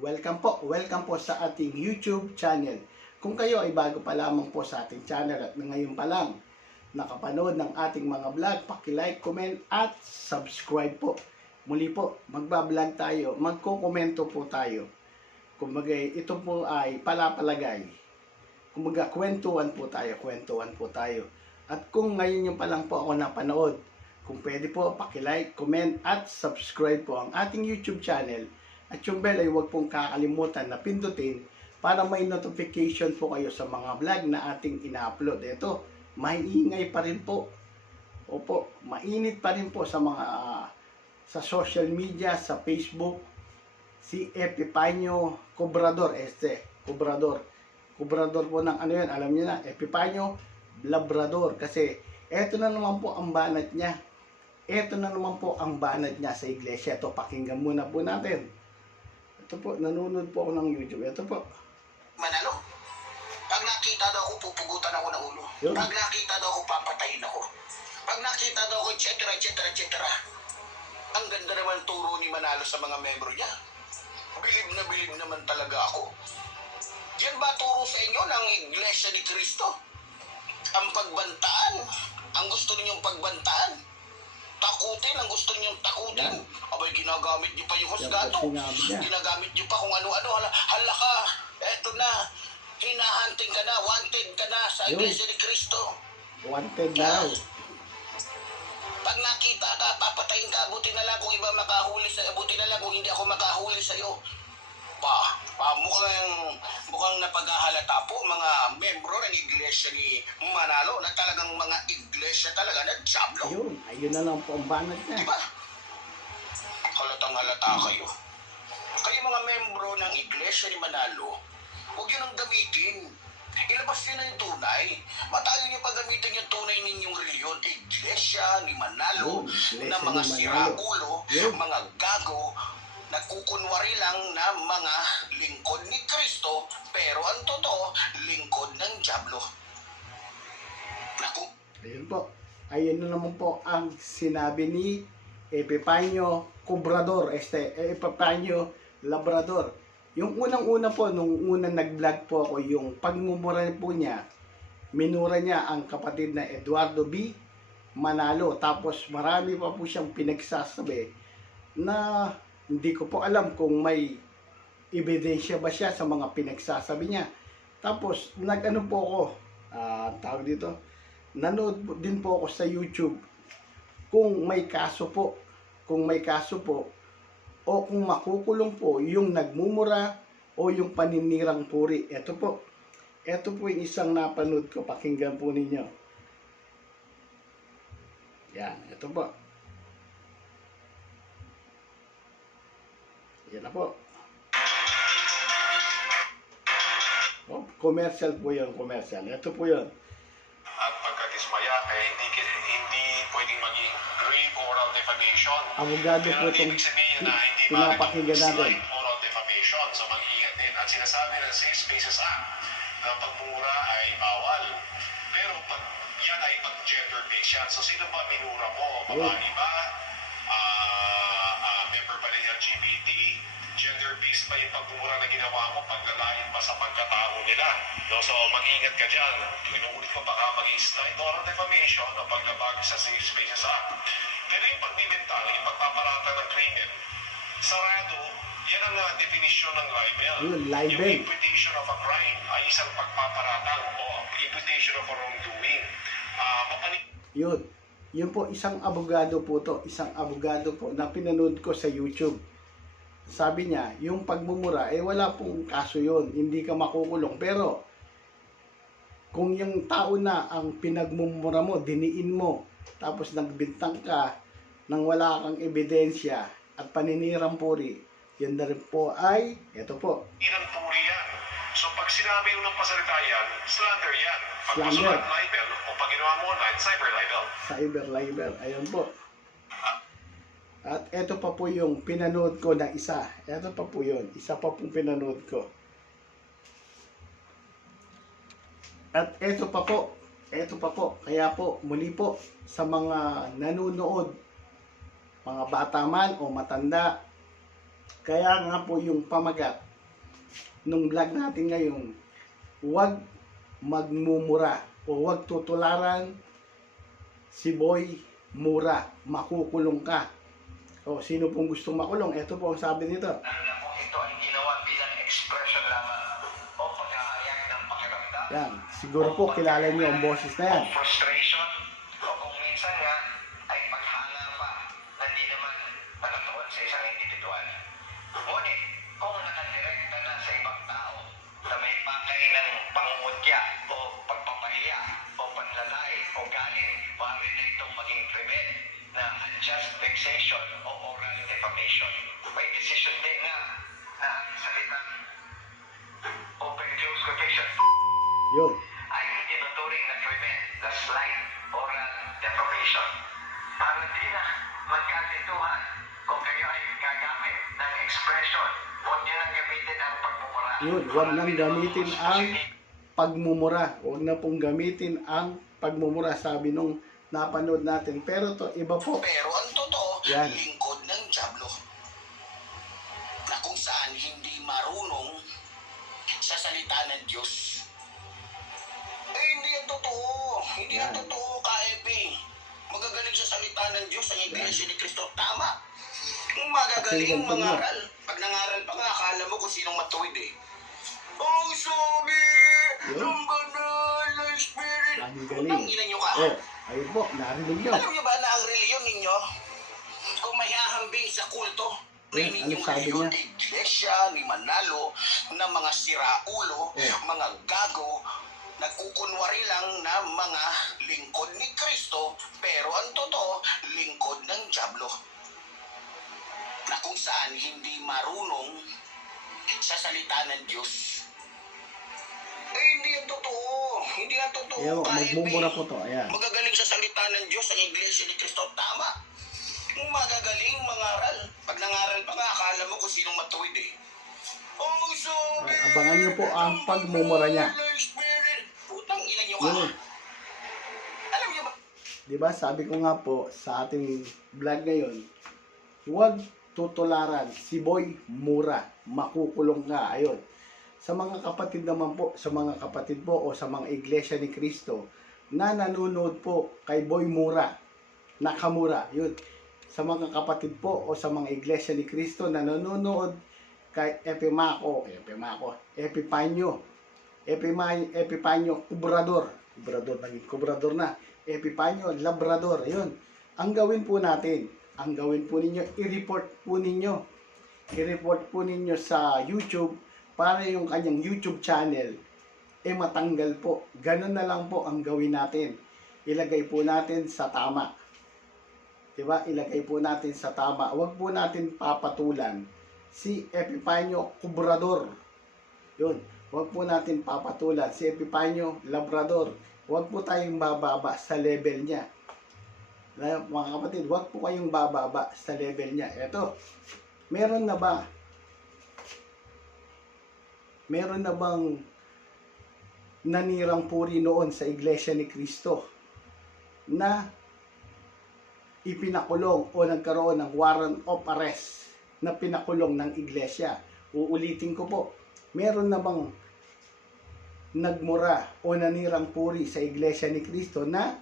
welcome po, welcome po sa ating YouTube channel. Kung kayo ay bago pa lamang po sa ating channel at ngayon pa lang nakapanood ng ating mga vlog, paki-like, comment at subscribe po. Muli po, magbablog tayo, magko-komento po tayo. Kumbaga, ito po ay palapalagay. Kumbaga, kwentuhan po tayo, kwentuhan po tayo. At kung ngayon yung pa lang po ako napanood, kung pwede po, paki-like, comment at subscribe po ang ating YouTube channel. At yung bell ay huwag pong kakalimutan na pindutin para may notification po kayo sa mga vlog na ating ina-upload. Ito, maiingay pa rin po. Opo, mainit pa rin po sa mga ah, sa social media, sa Facebook, si Epipanyo Cobrador, este, Cobrador. Cobrador po ng ano yan, alam niyo na, Epipanyo Labrador. Kasi, eto na naman po ang banat niya. Eto na naman po ang banat niya sa iglesia. Ito, pakinggan muna po natin. Ito po, nanonood po ako ng YouTube. Ito po. Manalo? Pag nakita daw ako, pupugutan ako ng ulo. Yun. Pag nakita daw ako, papatayin ako. Pag nakita daw ako, et cetera, et cetera, et cetera. Ang ganda naman turo ni Manalo sa mga membro niya. Bilib na bilib naman talaga ako. Yan ba turo sa inyo ng Iglesia ni Cristo? Ang pagbantaan. Ang gusto ninyong pagbantaan. Takutin ang gusto ninyong takutin. Abay, ginagamit niyo pa yung husgado. Ginagamit niyo pa kung ano-ano. Hala, hala ka, eto na. Hinahunting ka na, wanted ka na sa. Iglesia ni Cristo. Wanted na raw. Pag nakita ka, papatayin ka. Buti na lang kung iba makahuli sa Buti na lang kung hindi ako makahuli sa iyo. Pa, pa mukhang, mukhang napaghahalata po mga membro ng iglesia ni Manalo na talagang mga iglesia talaga na Diablo. Ayun, ayun na lang po ang banat Di niya. ba? Halatang halata kayo. Kayo mga membro ng iglesia ni Manalo, huwag yun ang gamitin. Ilabas nyo na yung tunay. Matayo nyo pa gamitin yung tunay ninyong reliyon. Iglesia ni Manalo, na ni mga siraulo, Yun. mga gago, nagkukunwari lang na mga lingkod ni Kristo, pero ang totoo, lingkod ng Diablo. Naku, Ayun po. Ayun na naman po ang sinabi ni Epipanyo Cobrador, este, Epipanyo Labrador. Yung unang-una po, nung unang nag-vlog po ako, yung pagmumura po niya, minura niya ang kapatid na Eduardo B. Manalo. Tapos marami pa po siyang pinagsasabi na hindi ko po alam kung may ebidensya ba siya sa mga pinagsasabi niya. Tapos, nag-ano po ako, ah, tawag dito, nanood din po ako sa YouTube kung may kaso po, kung may kaso po, o kung makukulong po yung nagmumura o yung paninirang puri. Ito po. Ito po yung isang napanood ko. Pakinggan po ninyo. Yan. Ito po. Yan na po. Oh, commercial po yun, commercial. Ito po yun. at pagkadismaya ay hindi hindi pwedeng maging grave oral defamation. Abogado po itong pinapakinggan natin. oral defamation. So mag-iingat din. At sinasabi ng Safe Spaces Act na pagmura ay bawal. Pero pag yan ay pag gender based yan. So sino ba minura mo? Babae ba? Ah, ah, member ba ng LGBT? Based ba yung pagmura na ginawa mo? Pagkalain ba sa pagkatao nila? No, so mag-ingat ka dyan. Inuulit ko baka maging slight oral defamation o paglabag sa Safe Spaces Act. Pero yung pagbibintang, yung pagpaparata ng krimen, sarado, yan ang uh, definition ng libel. Yun, libel. Yung imputation of a crime ay isang pagpaparatang o imputation of a wrongdoing. Ah, mapanig- Yun. Yun po, isang abogado po to. Isang abogado po na pinanood ko sa YouTube. Sabi niya, yung pagmumura, eh wala pong kaso yun. Hindi ka makukulong. Pero, kung yung tao na ang pinagmumura mo, diniin mo, tapos nagbintang ka nang wala kang ebidensya at paninirang puri, yan na rin po ay, ito po, Inang puri yan. So pag sinabi mo ng pasalita yan, slander yan. Pag Slander. libel o pag ginawa mo online, cyber libel. cyber libel. Ayun po. At eto pa po yung pinanood ko na isa. Eto pa po yun. Isa pa pong pinanood ko. At eto pa po. Eto pa po. Kaya po, muli po sa mga nanonood, mga bata man o matanda, kaya nga po yung pamagat nung vlog natin ngayon, huwag magmumura o huwag tutularan si Boy Mura, makukulong ka. O sino pong gustong makulong? Ito po ang sabi nito. Na kung ito ay ginawa bilang expression lamang o pagkahayag ng pakiramdam Yan, siguro po kilala niyo ang boses na yan. o Yun. ay tinuturing na krimen na slight oral defamation. Para di na magkalituhan kung kayo ay gagamit ng expression, huwag nyo nang gamitin ang pagmumura. Yun, huwag nang gamitin ang pagmumura. Huwag na pong gamitin ang pagmumura, sabi nung napanood natin. Pero to, iba po. Pero ang totoo, Yan. Totoo, KFP. Magagaling sa salita ng Diyos ang Iglesia ni Cristo. Tama. Kung magagaling mangaral. Pag nangaral pa nga, akala mo kung sinong matuwid eh. Ang sabi Yun. ng banal na Spirit. Ang ina nyo ka. Oh, ayun po, narinig nyo. Alam niyo ba na ang reliyon ninyo, kung may hahambing sa kulto, sabi reliyon, niya? iglesia ni Manalo, na mga siraulo, Eh. mga gago, nagkukunwari lang na mga lingkod ni Kristo, pero ang totoo, lingkod ng Diablo. Na kung saan hindi marunong sa salita ng Diyos. Eh, hindi yan totoo. Hindi yan totoo. Ayan, KFP. magmumura po to. Ayan. Magagaling sa salita ng Diyos ang Iglesia ni Cristo. Tama. Magagaling mangaral. Pag nangaral pa nga, akala mo kung sinong matuwid eh. Oh! Ah, abangan niyo po ang pagmumura niya. Yun. Alam niyo ba? Di ba sabi ko nga po sa ating vlog ngayon, huwag tutularan si Boy Mura, makukulong ka. Ayun. Sa mga kapatid naman po, sa mga kapatid po o sa mga iglesia ni Kristo na nanonood po kay Boy Mura, Nakamura, yun. Sa mga kapatid po o sa mga iglesia ni Kristo na nanonood kay Epimaco, Epimaco, Epipanyo, Epipanyo, Kubrador, Kubrador, naging Kubrador na, Epipanyo, Labrador, yun. Ang gawin po natin, ang gawin po ninyo, i-report po ninyo, i-report po ninyo sa YouTube para yung kanyang YouTube channel eh matanggal po. Ganun na lang po ang gawin natin. Ilagay po natin sa tama. 'Di ba? Ilagay po natin sa tama. Huwag po natin papatulan si Epipanyo Kubrador. 'Yun. Huwag po natin papatulan si Epipanyo Labrador. Huwag po tayong bababa sa level niya. Mga kapatid, huwag po kayong bababa sa level niya. Ito, meron na ba meron na bang nanirang puri noon sa Iglesia ni Cristo na ipinakulong o nagkaroon ng warrant of arrest na pinakulong ng Iglesia. Uulitin ko po, meron na bang nagmura o nanirang puri sa Iglesia ni Cristo na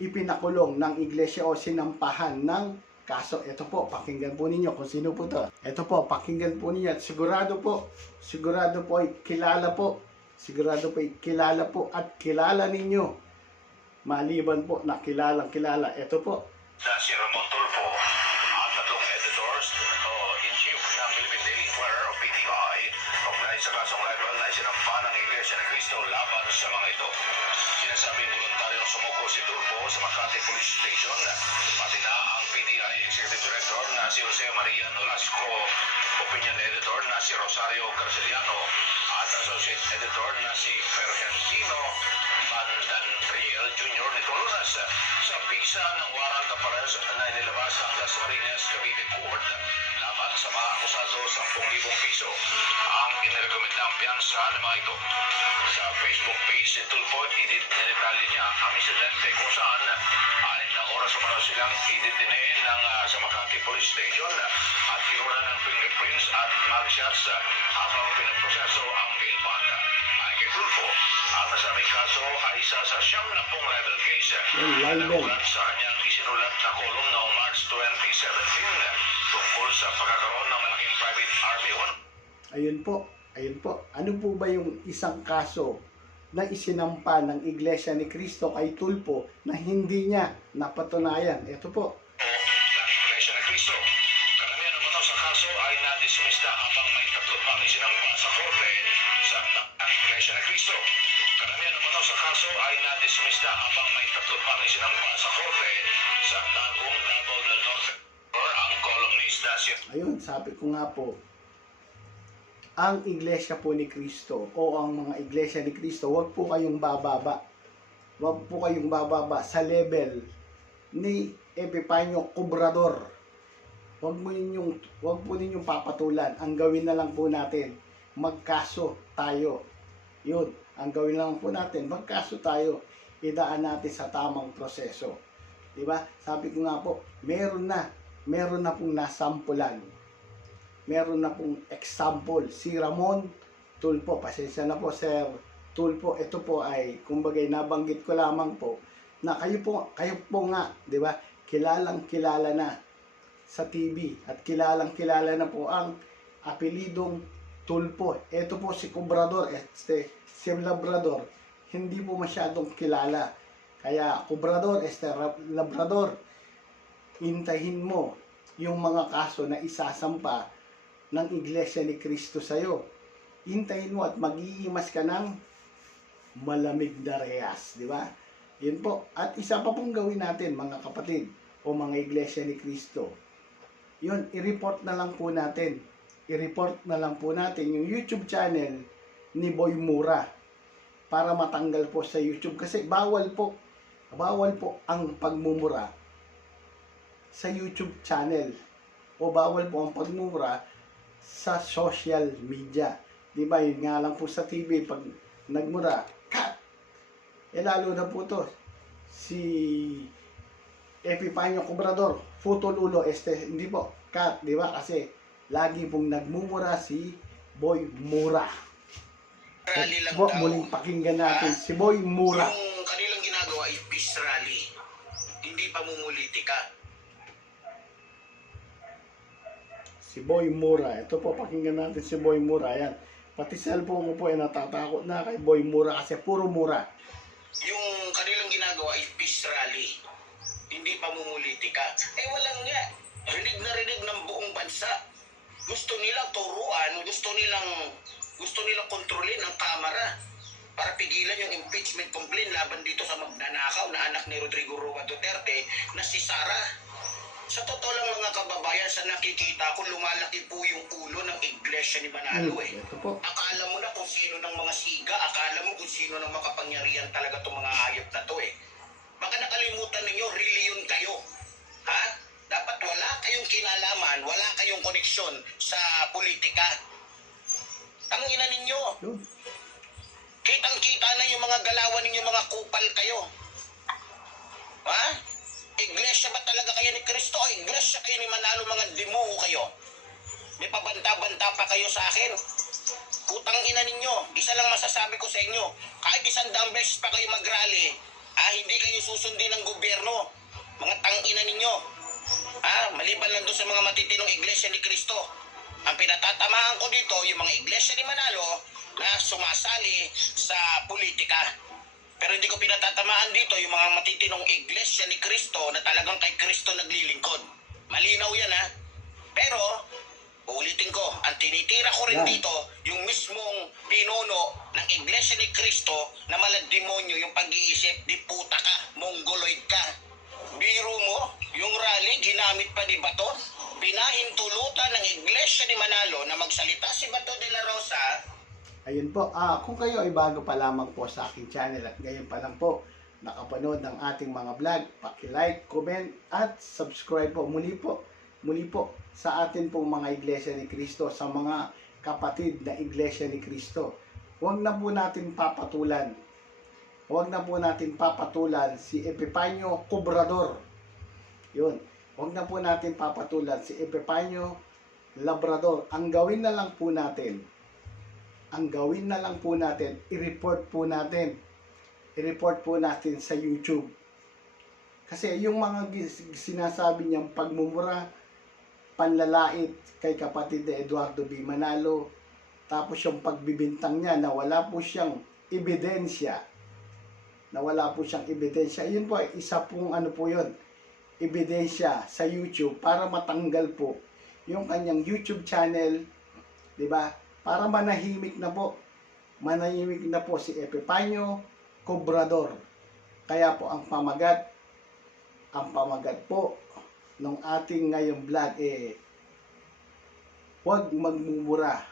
ipinakulong ng Iglesia o sinampahan ng kaso. Ito po, pakinggan po ninyo kung sino po to. Ito po, pakinggan po ninyo at sigurado po, sigurado po ay kilala po, sigurado po ay kilala po at kilala ninyo. Maliban po na kilalang kilala. Ito po, si Ramon sa kasong libel na isinampa ng Iglesia ng Cristo laban sa mga ito. Sinasabi voluntaryong sumuko si Tulfo sa Makati Police Station pati na ang PTI Executive Director na si Jose Maria Nolasco, Opinion Editor na si Rosario Garceliano at Associate Editor na si Fergentino Bandanriel Jr. nito lunas sa pisa ng warrant of arrest na inilabas ang Las Marinas Cavite Court sa mga akusado sa 10,000 piso ang inirekomend ng piyansa ng mga ito. Sa Facebook page si Tulfo, ididetalye niya ang insidente kung saan anim na oras pa silang ididinin ng ah, sa Makati Police Station at kinuna ng fingerprints at mugshots ah, habang pinaproseso ang bail bond. Ayon kay Tulfo, ang nasabing kaso ay isa sa siyam na pong libel case Yung na nagulat sa kanyang isinulat na kolum noong March 2017 tungkol sa pagkakaroon ng malaking private army on Ayun po, ayun po. Ano po ba yung isang kaso na isinampa ng Iglesia ni Cristo kay Tulpo na hindi niya napatunayan? Ito po. ng Iglesia ni Cristo. Karamihan daw sa kaso ay na-dismiss na habang may tatlo pang isinampa sa korte sa ang Iglesia ni Cristo. Karamihan daw sa kaso ay na-dismiss na habang may tatlo pang isinampa sa korte sa tagong Davao na Ayun, sabi ko nga po, ang Iglesia po ni Cristo o ang mga Iglesia ni Cristo, wag po kayong bababa. Wag po kayong bababa sa level ni Epipanyo Cobrador. Wag mo ninyong, wag po ninyong papatulan. Ang gawin na lang po natin, magkaso tayo. Yun, ang gawin lang po natin, magkaso tayo. Idaan natin sa tamang proseso. Di ba? Sabi ko nga po, meron na, meron na pong nasampulan. Meron na pong example. Si Ramon Tulpo, pasensya na po sir Tulpo, ito po ay, kumbagay nabanggit ko lamang po, na kayo po, kayo po nga, di ba, kilalang kilala na sa TV at kilalang kilala na po ang apelidong Tulpo. Ito po si Cobrador, este, si Labrador, hindi po masyadong kilala. Kaya Cobrador, este, Ra- Labrador, intahin mo yung mga kaso na isasampa ng Iglesia ni Cristo sa'yo. Intayin mo at magiimas ka ng malamig na rehas, di ba? Yun po. At isa pa pong gawin natin, mga kapatid, o mga Iglesia ni Cristo. Yun, i-report na lang po natin. I-report na lang po natin yung YouTube channel ni Boy Mura para matanggal po sa YouTube kasi bawal po bawal po ang pagmumura sa YouTube channel o bawal po ang pagmumura sa social media. Di ba? Yun nga lang po sa TV pag nagmura, cut! Eh lalo na po to si Epipanyo Cobrador, Futol Ulo Este, hindi po, cut, di ba? Kasi lagi pong nagmumura si Boy Mura. Bo, muling pakinggan natin si Boy Mura. Yung kanilang ginagawa ay peace rally. Hindi pa mumulitika. Si Boy Mura. Ito po, pakinggan natin si Boy Mura. Ayan. Pati cellphone mo po ay natatakot na kay Boy Mura kasi puro mura. Yung kanilang ginagawa ay peace rally. Hindi pa mumulitika. Eh walang nga. Rinig na rinig ng buong bansa. Gusto nilang turuan, gusto nilang gusto nilang kontrolin ang kamera para pigilan yung impeachment complaint laban dito sa magnanakaw na anak ni Rodrigo Roa Duterte na si Sara. Sa totoo lang mga kababayan, sa nakikita ko, lumalaki po yung ulo ng iglesia ni Manalo eh. Ito po. Akala mo na kung sino ng mga siga, akala mo kung sino ng makapangyarihan talaga itong mga hayop na to eh. Baka nakalimutan ninyo, really yun kayo. Ha? Dapat wala kayong kinalaman, wala kayong koneksyon sa politika. Ang ina ninyo, kitang-kita na yung mga galawan ninyo, mga kupal kayo. Ha? Iglesia ba talaga kayo ni Kristo? O iglesia kayo ni Manalo, mga demo kayo? May pabanta-banta pa kayo sa akin. Putang ina ninyo, isa lang masasabi ko sa inyo, kahit isang daang beses pa kayo mag-rally, ah, hindi kayo susundin ng gobyerno. Mga tangina ninyo. Ah, maliban lang doon sa mga matitinong iglesia ni Kristo. Ang pinatatamaan ko dito, yung mga iglesia ni Manalo na sumasali sa politika. Pero hindi ko pinatatamaan dito yung mga matitinong iglesia ni Kristo na talagang kay Kristo naglilingkod. Malinaw yan ha. Pero, uulitin ko, ang tinitira ko rin Yan. dito, yung mismong pinuno ng iglesia ni Kristo na malademonyo yung pag-iisip, di puta ka, mongoloid ka. Biro mo, yung rally, ginamit pa ni Bato. Pinahintulutan ng iglesia ni Manalo na magsalita si Bato de la Rosa Ayun po. Ah, kung kayo ay bago pa lamang po sa aking channel at ngayon pa lang po nakapanood ng ating mga vlog, paki-like, comment at subscribe po. Muli po, muli po sa atin pong mga iglesia ni Kristo, sa mga kapatid na iglesia ni Kristo. Huwag na po natin papatulan. Huwag na po natin papatulan si Epipanyo Cobrador. Yun. Huwag na po natin papatulan si Epipanyo Labrador. Ang gawin na lang po natin, ang gawin na lang po natin, i-report po natin. I-report po natin sa YouTube. Kasi yung mga sinasabi niyang pagmumura, panlalait kay kapatid na Eduardo B. Manalo, tapos yung pagbibintang niya na wala po siyang ebidensya, na wala po siyang ebidensya, yun po, isa pong ano po yun, ebidensya sa YouTube para matanggal po yung kanyang YouTube channel, di ba? Para manahimik na po, manahimik na po si Epipanyo Cobrador. Kaya po ang pamagat, ang pamagat po ng ating ngayong vlog eh, huwag magmumura,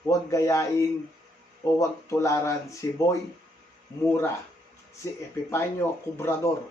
huwag gayain o huwag tularan si Boy Mura, si Epipanyo Cobrador.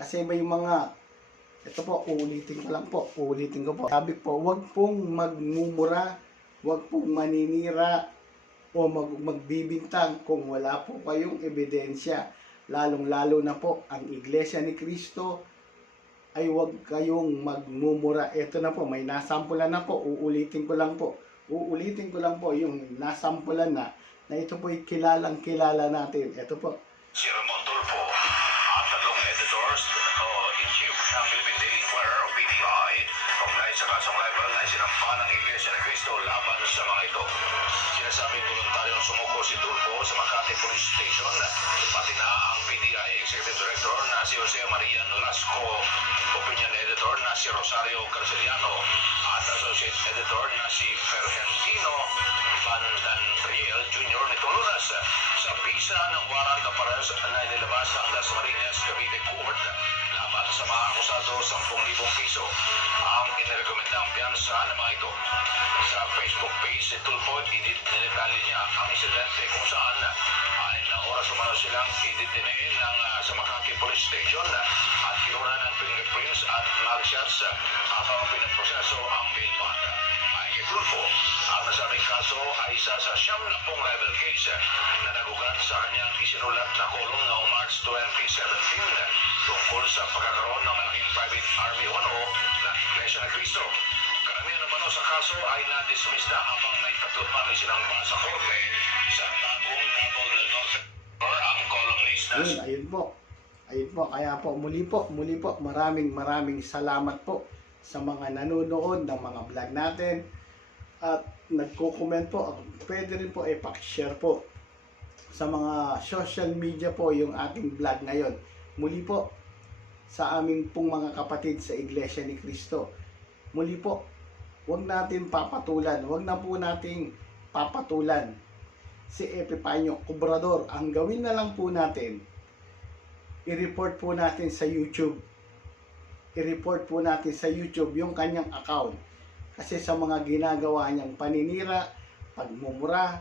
Kasi may mga, ito po, uulitin ko lang po, uulitin ko po. Sabi po, huwag pong magmumura, huwag pong maninira o mag, magbibintang kung wala po kayong ebidensya. Lalong-lalo na po, ang Iglesia ni Cristo ay huwag kayong magmumura. Ito na po, may nasampulan na po, uulitin ko lang po. Uulitin ko lang po yung nasampulan na, na ito po ay kilalang kilala natin. Ito po, Si Ramon Tulfo, ang tatlong editors o in-chief ng Philippine kasong libel na isinampa ng Iglesia ng Cristo laban sa mga ito. Sinasabi voluntaryong sumuko si Tulfo sa Makati Police Station, pati na ang PTI Executive Director na si Jose Maria Nolasco, Opinion Editor na si Rosario Garceliano, at Associate Editor na si Fergentino Bandanriel Jr. nitong lunas sa bisa ng warrant of arrest na inilabas ng Las Marinas Cavite Court laban sa mga akusado 10,000 piso ang inirekomendang piyansa ng mga ito. Sa Facebook page ni Tulfo, idinitali niya ang insidente kung saan anim na oras umano silang iditinain ng ah, sa Makati Police Station at kinuna ng fingerprints at mugshots ah, habang pinaproseso ang bail bond. Tulfo, ang nasabing kaso ay isa sa siyam na pong libel case na nagugat sa kanyang isinulat na kolong noong March 2017 tungkol sa pagkakaroon ng malaking private army o ano na Iglesia ng Cristo. Karamihan naman sa kaso ay na-dismiss na habang may tatlo pang isinamba sa korte sa tagong double note or ang columnist na Ayun, ayun po. Ayun po, kaya po, muli po, muli po, maraming maraming salamat po sa mga nanonood ng mga vlog natin at nagko-comment po. Pwede rin po i-share po sa mga social media po yung ating vlog ngayon. Muli po, sa aming pong mga kapatid sa Iglesia ni Cristo. Muli po, huwag natin papatulan, huwag na po nating papatulan si Epipanyo Cobrador. Ang gawin na lang po natin, i-report po natin sa YouTube. I-report po natin sa YouTube yung kanyang account. Kasi sa mga ginagawa niyang paninira, pagmumura,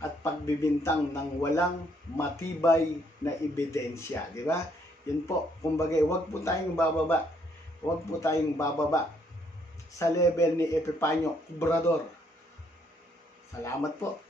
at pagbibintang ng walang matibay na ebidensya. Di ba? Yun po. Kumbaga, huwag po tayong bababa. Huwag po tayong bababa sa level ni Epipanyo Obrador. Salamat po.